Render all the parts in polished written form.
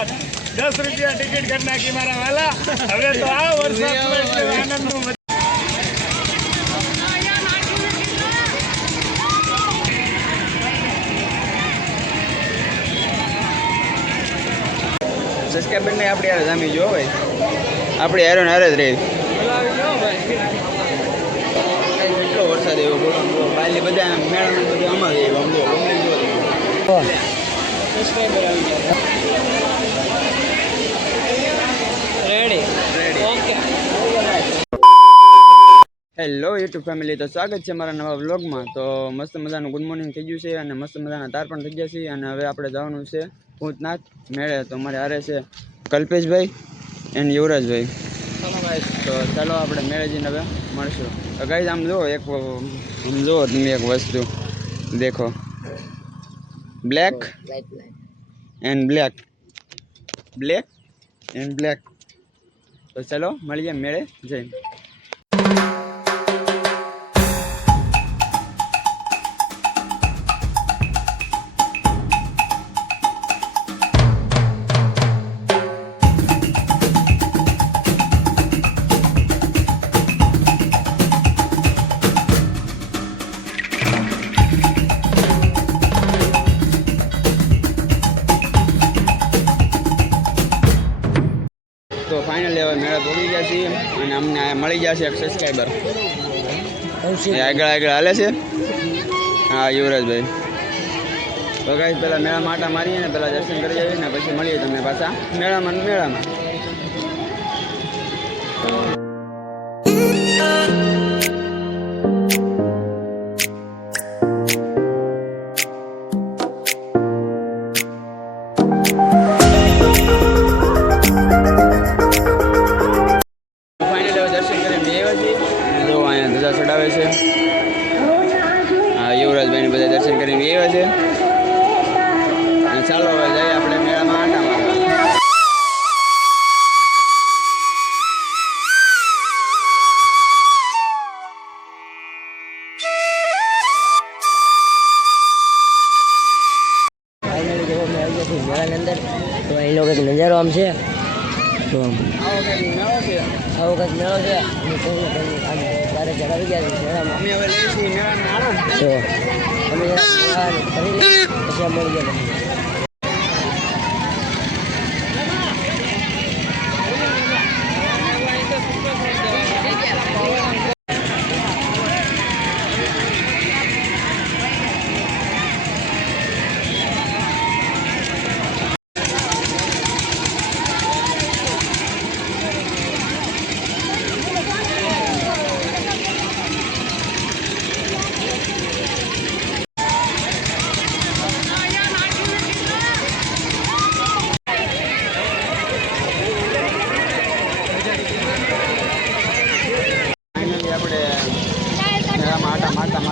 ₹10 ticket કરી નાખી મારા વાલા. હવે તો આ વરસાદ આનંદનું સબસ્ક્રાઈબર ને આપણે યાર જામી જો ભાઈ આપણે હેરો ને હારે જ રહી એટલો વરસાદ એવો બાલી બધા મેળામાં બધું આમાં જ આવ્યો સબસ્ક્રાઈબર આવી ગયા ready okay hello YouTube family તો સ્વાગત છે મારા નવા વ્લોગમાં. તો મસ્ત મજાનું ગુડ મોર્નિંગ થઈ ગયું છે અને મસ્ત મજાના તાર પણ થઈ ગયા છે અને હવે આપણે જવાનું છે ભૂતનાથ મેળે. તો મારે હારે છે કલ્પેશભાઈ એન્ડ યુવરાજભાઈ. તો ચાલો આપણે મેળે જઈને હવે મળશું. તો ગાઈઝ આમ જુઓ તમે એક વસ્તુ દેખો black and black and black. તો ચાલો મળીએ મેળે જઈને. તો ફાઇનલી હવે મેળા પહોંચી ગયા છીએ અને અમને મળી ગયા છે એક સબસ્ક્રાઈબર આગળ હાલે છે. હા યુવરાજભાઈ. તો ગાઈસ પહેલાં મેળામાં આટા મારીએ ને પહેલાં દર્શન કરી જઈએ ને પછી મળીએ તમને પાછા મેળામાં. ચડાવે છે હા યુવરાજભાઈને બધા દર્શન કરીને આવ્યા છે અને ચાલો હવે જઈએ આપણે મેળામાં આટા મારવા. ફાઇનલી જો અમે આવી ગયા છીએ મેળાની અંદર. તો અહીં લોકો એક નજારો આમ છે તો આવો કંઈક મેળો છે અને તારે ચડાવી ગયા છે મેળામાં. અમે હવે લઈએ છીએ મેળામાં આણંદ. તો અમે કરી લઈએ પછી આ મળી ગયા.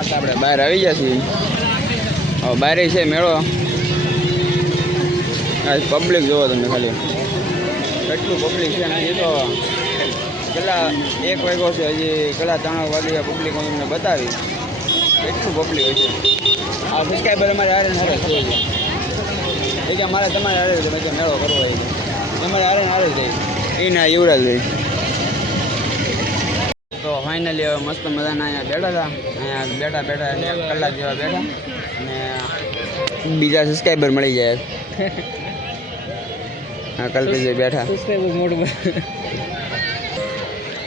આપણે બહાર આવી ગયા છીએ. હવે બહાર છે મેળો. પબ્લિક જોવો તમે ખાલી કેટલું પબ્લિક છે. હજી તો કેટલા 1 વાગ્યો છે હજી કેટલા 3 વાગ્યા પબ્લિક હું તમને બતાવી એટલું પબ્લિક હોય છે. આ સબસ્ક્રાઈબર અમારે હારે છે એ કે અમારે તમારે હારે છે પછી મેળો કરવો હોય છે તમારે હારે જાય એના યુવરાજભાઈ. તો ફાઇનલી હવે મસ્ત મજાના અહીંયા બેઠા હતા. અહીંયા બેઠા 1 કલાક જેવા બેઠા અને બીજા સબસ્ક્રાઈબર મળી જાય. હા કલ્પેશભાઈ બેઠા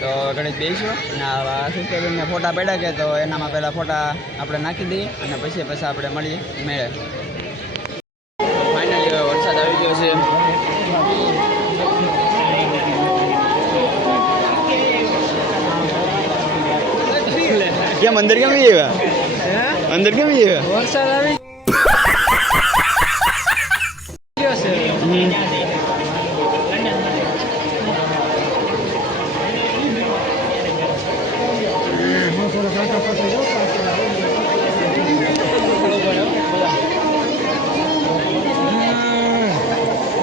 તો ઘણી બેસીશું અને આ સબસ્ક્રાઈબરને ફોટા પડ્યા કે તો એનામાં પહેલાં ફોટા આપણે નાખી દઈએ અને પછી આપણે મળીએ મેળે. ફાઇનલી હવે વરસાદ આવી ગયો છે. કેમ અંદર કેમ આવ્યા વરસાદ આવી ગયો છે.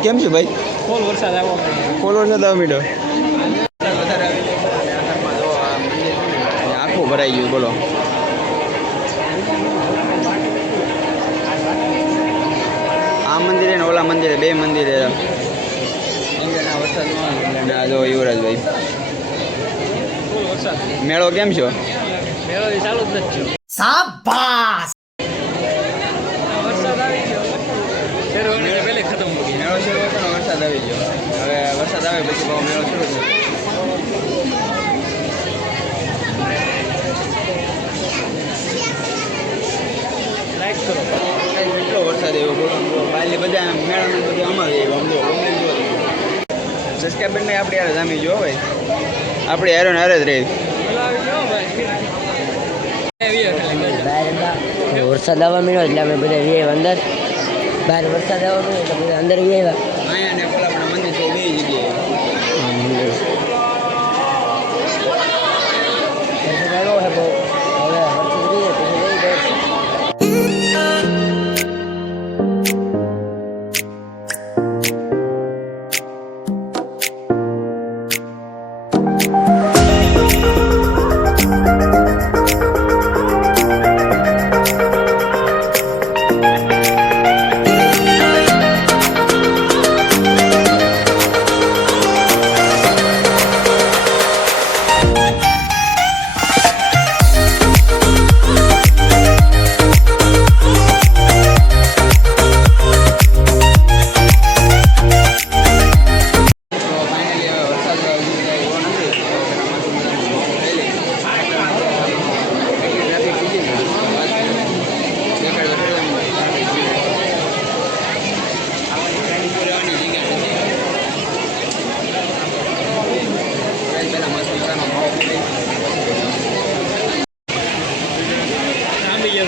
કેમ છે ભાઈ? ફૂલ વરસાદ આવ્યો મીઠો આખું ભરાઈ ગયું. બોલો આ મંદિરે ને ઓલા મંદિરે 2 મંદિરે વરસાદમાં અને આ જો યુવરાજભાઈ મેળો કેમ છો? મેળો ચાલુ જ નથી વરસાદ આવી ગયો શેરવાણી પહેલે ખતમ થઈ ગઈ. મેળો શરૂ હતો ને વરસાદ આવી ગયો. હવે વરસાદ આવે પછી બહુ મેળો શરૂ થયો. લાઈક કરો. કેટલો વરસાદ આવ્યો બાલી બધા મેળામાં બધું આમાં જ આવ્યો. સબસ્ક્રાઈબર ને આપણે યાર જામી જો ભાઈ આપણે હારો ને હારે જ રહી. મેળો આવી ગયો ભાઈ. બહાર હતા વરસાદ આવવા મળ્યો એટલે અમે બધા વી અંદર બહાર વરસાદ આવવા મળ્યો એટલે બધા અંદર વી આવ્યા અહીંયા ને કોલાપના મંદિર છે બે જગ્યાએ. વરસાદ આવ્યો છે બહુ હવે વરસાદ રહીએ પછી રહી જાય. આંબી ગયો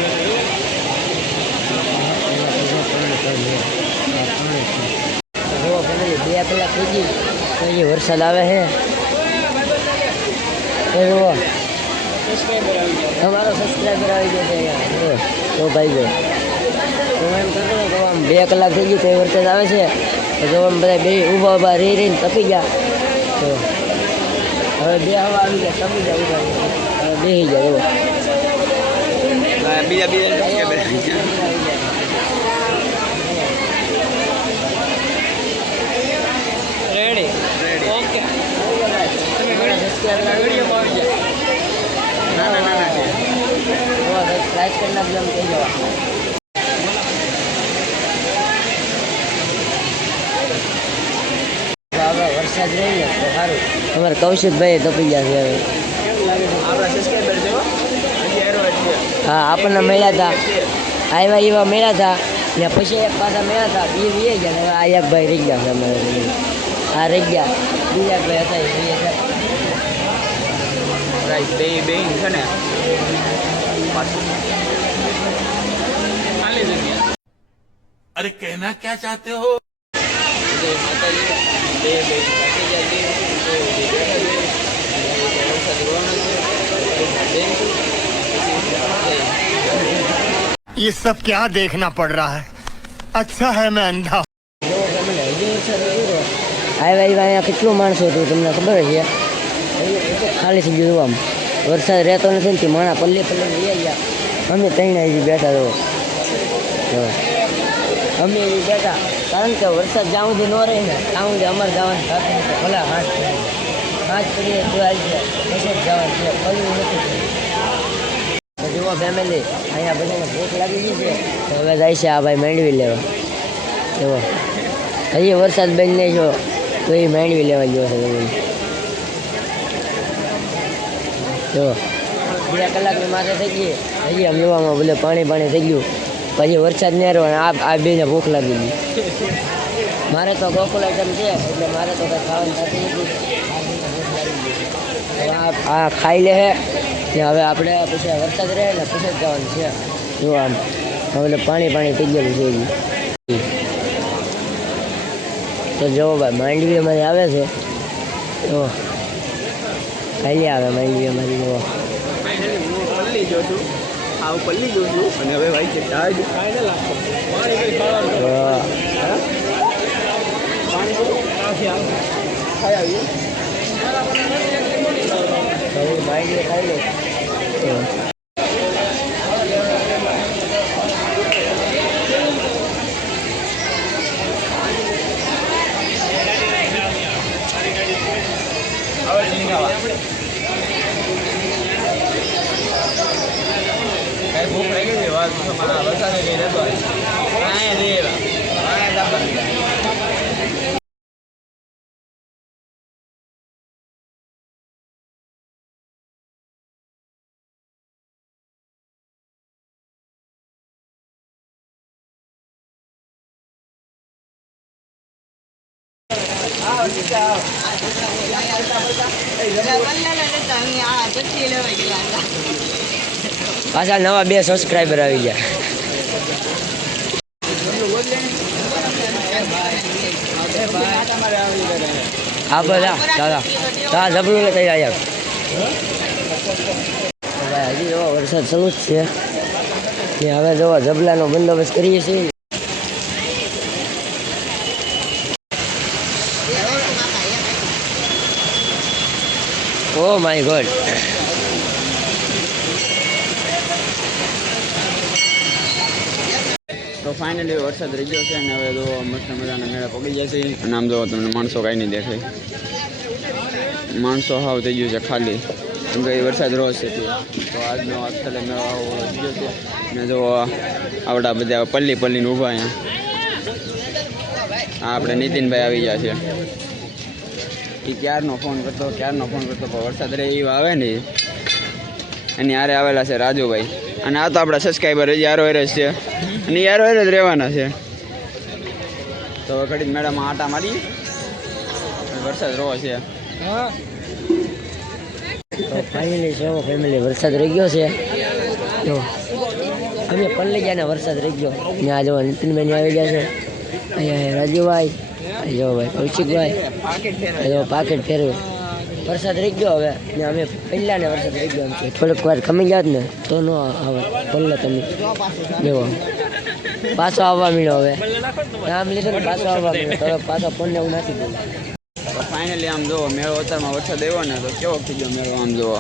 જો ફેમિલી 2 કલાક થઈ ગઈ તો એ વરસાદ આવે છે એ જુઓ અમારો સબસ્ક્રાઈબર આવી ગયો છે અહીંયા તો ભાઈ જો તો એમ કરતો તો આમ 2 કલાક થઈ ગઈ તો વરસાદ આવે છે તો જો આમ બધા બે ઊભા ઊભા રહીને તપી ગયા તો હવે બે હવા આવી ગયા તપી ગયા ઊભા હવે બેસી ગયા જુઓ બીજા subscriber ready ready. Okay subscriber વિડીયોમાં આવી જાય. નાના છે. લાઈક કરી નાખજો એમ કહી જવા હવે વરસાદ રહી ને તો સારું અમારે કૌશિકભાઈ તપી ગયા છે હવે આપણા સબસ્ક્રાઈબર છે હો. હજી હારો જ છે. હા આપણને મળ્યા હતા આવ્યા એવા મળ્યા હતા ને પછી એક પાછા મળ્યા હતા બે વી ગયા ને હવે આ એક ભાઈ રહી ગયા છે અમારે આ રહી ગયા બીજા ભાઈ હતા એ વી હતા રાઈટ બે છે ને પાછું ખાલી જગ્યા. अरे कहना क्या चाहते हो? જય માતાજી. બે પાછી જાય બે વરસાદ રોવાનો છે. ये सब क्या देखना पड़ रहा है? अच्छा है मैं अंधा જો તમે હજી વરસાદ રહ્યો આવ્યા અહીંયા કેટલું માણસો હતું તમને ખબર છે ખાલી થઈ ગયું આમ વરસાદ રહેતો નથી ને તે માણા પલ્લે પલ્લે લઈ ગયા અમે ત્રણ આવી બેઠા તો અમે એવી બેઠા કારણ કે વરસાદ જ્યાં સુધી ન રહે ને ત્યાં સુધી અમારે જવાનું થતું નથી ભલે હાથ કરીએ તો આવી જાય પછી જ જવાનું છે પડવું નથી તો જુઓ ફેમિલી અહીંયા બધાને ભૂખ લાગી ગઈ છે તો હવે જાય છે આ ભાઈ માંડવી લેવા જુઓ હજી વરસાદ બંધ નહીં છો તો એ માંડવી લેવા ગયો છે જુઓ 2 કલાકની માથે થઈ ગઈ હજી આમ જોવામાં ભલે પાણી થઈ ગયું પછી વરસાદ નહીં રહ્યો આ બેને ભૂખ લાગી ગઈ મારે તો ગોકુલ આઈટમ છે એટલે મારે તો કંઈ ખાવાનું થતું નથી આ ખાઈ લે ને હવે આપણે પછી વરસાદ રહે ને પછી જ જવાનું છે જો આમ હવે પાણી થઈ ગયેલું છે હજી તો જો ભાઈ માંડવી અમારી આવે છે તો ખાલી આવે માંડવી અમારી જો પલ્લી જો છું પલ્લી જોઉં છું અને હવે ભાઈ છે ચાર્જ ખાઈને લાગતો પાણી કઈ ખાવાનું ખાઈ આવીએ. માંડવી ખાઈ લે તો હવે નહીં ખાવા કઈ ભૂખ લાગી છે વાત તમારા વરસાદે કઈ રહેતો અહીંયા જઈએ અહીંયા દાબા પાછા નવા 2 સબસ્ક્રાઈબર આવી ગયા. હા બધા દાદા દાદા જબરું લેતા આવ્યા. હજી એવો વરસાદ શરૂ જ છે ને હવે જો જબલાનો બંદોબસ્ત કરીએ છીએ. Oh my God. તો ફાઇનલી વરસાદ રહી ગયો છે અને હવે તો મસ્ત મજાના મેળા પડી જશે અને આમ જો તમને માણસો કાંઈ નહીં દેખાય માણસો હાવ થઈ ગયું છે ખાલી કેમ કે વરસાદ રોજ છે તો આજનો આજકાલે મેળો આવો થઈ ગયો છે અને જો આવડા બધા પલ્લીને ઊભા અહીંયા આપણે નીતિનભાઈ આવી ગયા છે એ ક્યારનો ફોન કરતો પણ વરસાદ રહે એવા આવે ને એની હારે આવેલા છે રાજુભાઈ અને આ તો આપણા સબસ્ક્રાઈબર હજી યારો જ છે અને યારો જ રહેવાના છે તો ઘડી મેળામાં આટા મારી વરસાદ રહો છે. તો ફાઇનલી છે ફેમિલી વરસાદ રહી ગયો છે. જો અમે પલ્લી ગયા ને વરસાદ રહી ગયો ને આ જો નીતિનભાઈ આવી ગયા છે. અહીંયા રાજુભાઈ જો ભાઈ કૌશિકભાઈ જો પાકેટ ફેરવ્યું વરસાદ રહી ગયો હવે ને અમે પહેલાં ને વરસાદ રહી ગયો એમ છે થોડીક વાર ખમી જાત ને તો ન આવે પલ્લે તમે જેવો પાછો આવવા મળ્યો હવે નામ લીધું ને પાછો આવવા મળ્યો તો હવે પાછો ફોનને એવું નાખી દઉં. તો ફાઇનલી આમ જુઓ મેળો અત્યારમાં વરસાદ આવ્યો ને તો કેવો થઈ ગયો મેળો આમ જુઓ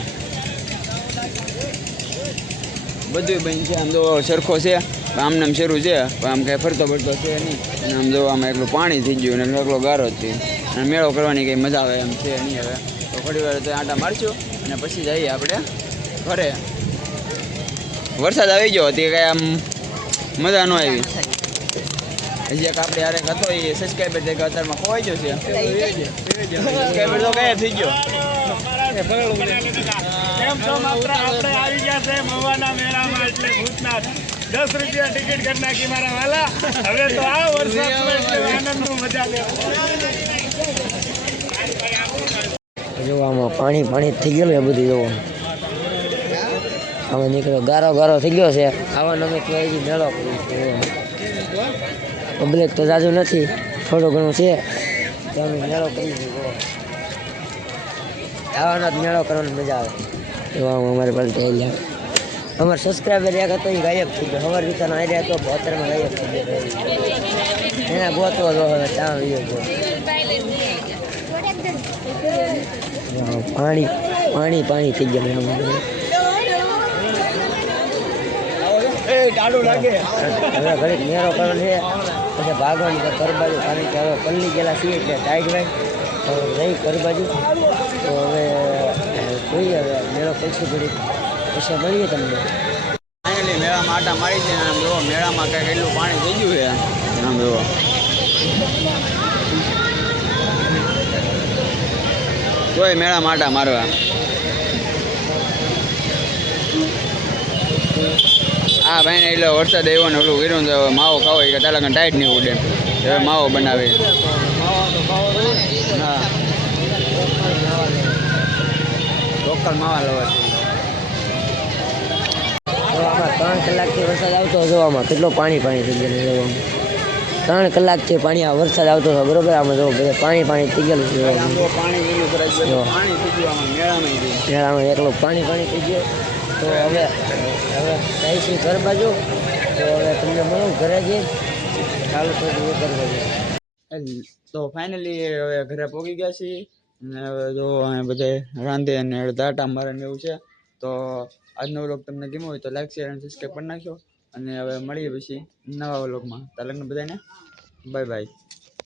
બધું બંધ છે આમ જુઓ સરખો છે આમને આમ શરૂ છે પણ આમ કાંઈ ફરતો છે નહીં અને આમ જુઓ આમાં એકલું પાણી થઈ ગયું અને એકલો ગારો જ થયો અને મેળો કરવાની કંઈ મજા આવે એમ છે નહીં હવે તો થોડી વાર તો આટા મારશું અને પછી જઈએ આપણે ઘરે. વરસાદ આવી ગયો તે કાંઈ આમ મજા ન આવી હજી એક આપણે યાર હતો એ સબસ્ક્રાઈબર જે અત્યારમાં ખોવાઈ ગયો છે સબસ્ક્રાઈબર તો કયા થઈ ગયો કેમ છો માત્ર આપણે આવી ગયા છે મવાના મેળામાં એટલે ભૂતનાથ 10 રૂપિયા ટિકિટ કરી નાખી મારા વાલા હવે તો આ વરસાદમાં એટલે આનંદનું મજા લેવા જો આમાં પાણી થઈ ગયેલું એ બધું જોવો આમાં નીકળ્યો ગારો થઈ ગયો છે આવાનો અમે તો હજી મેળો પબ્લિક તો જાજુ નથી થોડું ઘણું છે તો અમે મેળો કરી દીધો આવાનો જ મેળો કરવાની મજા આવે એવા અમારે પાસે થઈ ગયા. અમારે સબસ્ક્રાઈબર એક હતો એ ગાયબ થઈ ગયો હવાર વિચારનો આવી રહ્યા તો 72માં ગાયબ થઈ ગયો એના ગોતવો જો હવે ત્યાં વિયો ગયો. પાણી થઈ ગયું લાગે હવે ઘડીક મેળો કરવાનો છે પછી ભાગવાનું છે ઘર બાજુ કારણ કે હવે પલ્લી ગયેલા છીએ એટલે ટાઈટ ભાઈ રહી ઘર બાજુ તો હવે જોઈએ હવે મેળો પૈસું ઘડીક પછી મળીએ તમને. ફાઇનલી મેળામાં આટા મારી છે આમ જુઓ મેળામાં કાંઈક એટલું પાણી થઈ ગયું છે આમ જુઓ કોઈ મેળામાં આટા મારવા હા ભાઈ ને એટલે વરસાદ આવ્યો ને ઓલું કર્યું તો માવો ખાવો કે તાલા ટાઈટ નહીં ઉડે હવે માવો બનાવે હા લોકલ માવા લવા આમાં 3 કલાકથી વરસાદ આવતો હતો આમાં કેટલો પાણી થઈ ગયેલું જોવામાં 3 કલાકથી પાણી આ વરસાદ આવતો હતો બરોબર આમાં જો બધે પાણી થઈ ગયેલું છે મેળામાં એકલું પાણી થઈ ગયું તો હવે જઈશું ઘર બાજુ તો હવે તમને મળું ઘરે જઈ ચાલુ કરી દઉં ઘર બાજુ. તો ફાઇનલી હવે ઘરે પહોંચી ગયા છીએ અને હવે જો અહીંયા બધે રાંધે અને દાટા મારે ને એવું છે તો આજનો વ્લોગ તમને ગમ્યો હોય તો લાઈક શેર અને સબસ્ક્રાઈબ કરી નાખજો અને હવે મળીએ પછી નવા વ્લોગમાં ત્યાં લગ્ન બધાને બાય બાય.